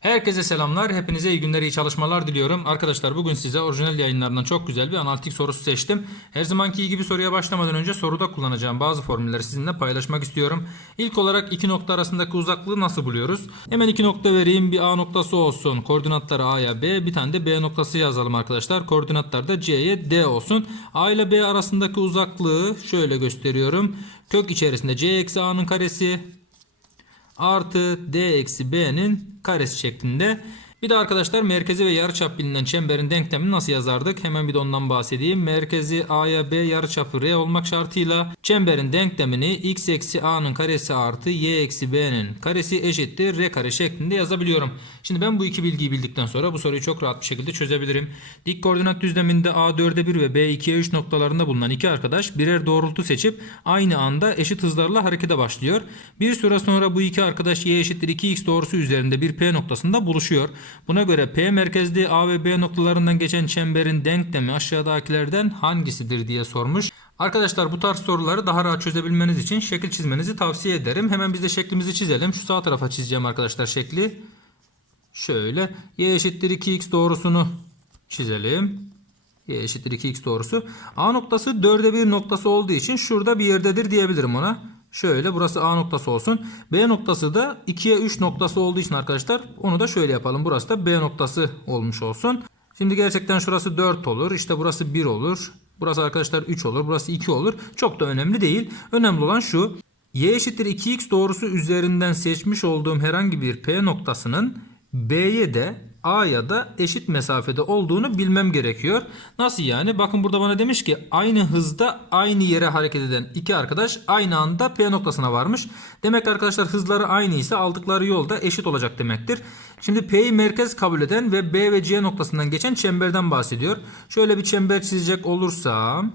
Herkese selamlar. Hepinize iyi günler, iyi çalışmalar diliyorum. Arkadaşlar bugün size orijinal yayınlarından çok güzel bir analitik sorusu seçtim. Her zamanki gibi soruya başlamadan önce soruda kullanacağım bazı formülleri sizinle paylaşmak istiyorum. İlk olarak iki nokta arasındaki uzaklığı nasıl buluyoruz? Hemen iki nokta vereyim. Bir A noktası olsun. Koordinatları A'ya B, bir tane de B noktası yazalım arkadaşlar. Koordinatlar da C'ye D olsun. A ile B arasındaki uzaklığı şöyle gösteriyorum. Kök içerisinde C eksi A'nın karesi artı d eksi b'nin karesi şeklinde. Bir de arkadaşlar merkezi ve yarıçap bilinen çemberin denklemini nasıl yazardık? Hemen bir de ondan bahsedeyim. Merkezi a'ya b yarıçapı r olmak şartıyla çemberin denklemini x eksi a'nın karesi artı y eksi b'nin karesi eşittir r kare şeklinde yazabiliyorum. Şimdi ben bu iki bilgiyi bildikten sonra bu soruyu çok rahat bir şekilde çözebilirim. Dik koordinat düzleminde a 4'e 1 ve b 2'ye 3 noktalarında bulunan iki arkadaş birer doğrultu seçip aynı anda eşit hızlarla harekete başlıyor. Bir süre sonra bu iki arkadaş y eşittir 2x doğrusu üzerinde bir p noktasında buluşuyor. Buna göre P merkezli A ve B noktalarından geçen çemberin denklemi aşağıdakilerden hangisidir diye sormuş. Arkadaşlar bu tarz soruları daha rahat çözebilmeniz için şekil çizmenizi tavsiye ederim. Hemen biz de şeklimizi çizelim. Şu sağ tarafa çizeceğim arkadaşlar şekli. Şöyle y eşittir 2x doğrusunu çizelim. Y eşittir 2x doğrusu. A noktası 4'e 1 noktası olduğu için şurada bir yerdedir diyebilirim ona. Şöyle burası A noktası olsun. B noktası da 2'ye 3 noktası olduğu için arkadaşlar onu da şöyle yapalım. Burası da B noktası olmuş olsun. Şimdi gerçekten şurası 4 olur. İşte burası 1 olur. Burası arkadaşlar 3 olur. Burası 2 olur. Çok da önemli değil. Önemli olan şu. Y eşittir 2x doğrusu üzerinden seçmiş olduğum herhangi bir P noktasının B'ye de A'ya da eşit mesafede olduğunu bilmem gerekiyor. Nasıl yani? Bakın burada bana demiş ki aynı hızda aynı yere hareket eden iki arkadaş aynı anda P noktasına varmış. Demek arkadaşlar hızları aynı ise aldıkları yolda eşit olacak demektir. Şimdi P'yi merkez kabul eden ve B ve C noktasından geçen çemberden bahsediyor. Şöyle bir çember çizecek olursam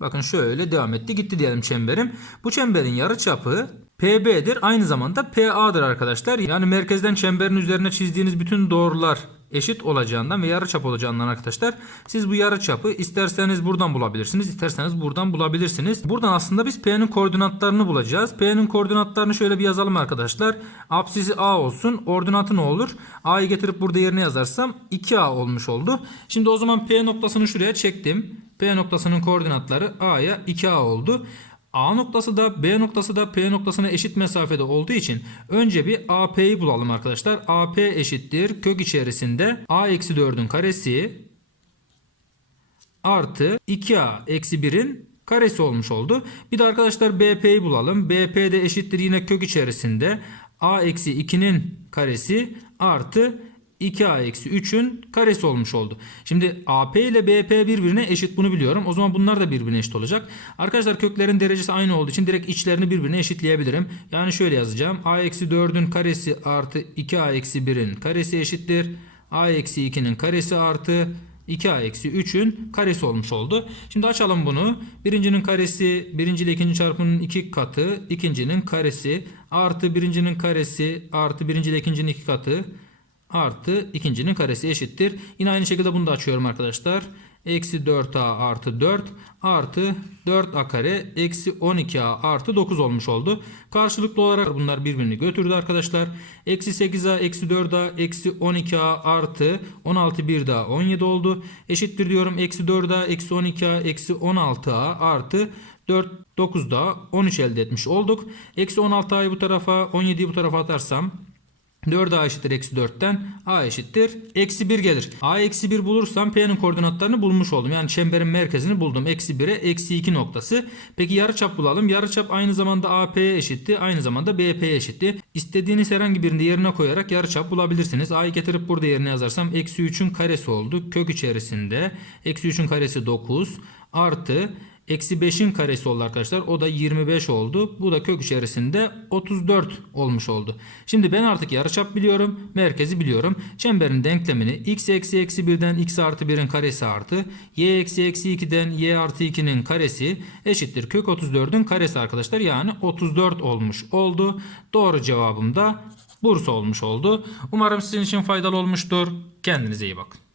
Bakın şöyle devam etti gitti diyelim çemberim. Bu çemberin yarıçapı PB'dir. Aynı zamanda PA'dır arkadaşlar. Yani merkezden çemberin üzerine çizdiğiniz bütün doğrular eşit olacağından ve yarıçap olacağından arkadaşlar siz bu yarıçapı isterseniz buradan bulabilirsiniz isterseniz buradan bulabilirsiniz. Buradan aslında biz P'nin koordinatlarını bulacağız. P'nin koordinatlarını şöyle bir yazalım arkadaşlar. Apsisi A olsun. Ordinatı ne olur? A'yı getirip burada yerine yazarsam 2A olmuş oldu. Şimdi o zaman P noktasını şuraya çektim. P noktasının koordinatları A'ya 2A oldu. A noktası da B noktası da P noktasına eşit mesafede olduğu için önce bir AP'yi bulalım arkadaşlar. AP eşittir kök içerisinde A eksi 4'ün karesi artı 2A eksi 1'in karesi olmuş oldu. Bir de arkadaşlar BP'yi bulalım. BP de eşittir yine kök içerisinde A eksi 2'nin karesi artı 2a eksi 3'ün karesi olmuş oldu. Şimdi AP ile BP birbirine eşit bunu biliyorum. O zaman bunlar da birbirine eşit olacak. Arkadaşlar köklerin derecesi aynı olduğu için direkt içlerini birbirine eşitleyebilirim. Yani şöyle yazacağım. a eksi 4'ün karesi artı 2a eksi 1'in karesi eşittir. a eksi 2'nin karesi artı 2a eksi 3'ün karesi olmuş oldu. Şimdi açalım bunu. Birincinin karesi birinci ile ikinci çarpımının iki katı. ikincinin karesi artı birincinin karesi artı birinci ile ikincinin iki katı artı ikincinin karesi eşittir. Yine aynı şekilde bunu da açıyorum arkadaşlar. Eksi 4a artı 4 artı 4a kare eksi 12a artı 9 olmuş oldu. Karşılıklı olarak bunlar birbirini götürdü arkadaşlar. Eksi 8a eksi 4a eksi 12a artı 16 bir daha 17 oldu. Eşittir diyorum eksi 4a eksi 12a eksi 16a artı 4 9 daha 13 elde etmiş olduk. Eksi 16a'yı bu tarafa 17'yi bu tarafa atarsam 4a eşittir eksi 4'ten a eşittir eksi 1 gelir. a eksi 1 bulursam p'nin koordinatlarını bulmuş oldum. Yani çemberin merkezini buldum. Eksi 1'e eksi 2 noktası. Peki yarıçap bulalım. Yarıçap aynı zamanda AP'ye eşitti. Aynı zamanda BP'ye eşitti. İstediğiniz herhangi birini yerine koyarak yarıçap bulabilirsiniz. a'yı getirip burada yerine yazarsam eksi 3'ün karesi oldu. Kök içerisinde eksi 3'ün karesi 9 artı Eksi 5'in karesi oldu arkadaşlar. O da 25 oldu. Bu da kök içerisinde 34 olmuş oldu. Şimdi ben artık yarıçap biliyorum. Merkezi biliyorum. Çemberin denklemini x eksi eksi 1'den x artı 1'in karesi artı y eksi eksi 2'den y artı 2'nin karesi eşittir. Kök 34'ün karesi arkadaşlar. Yani 34 olmuş oldu. Doğru cevabım da Bursa olmuş oldu. Umarım sizin için faydalı olmuştur. Kendinize iyi bakın.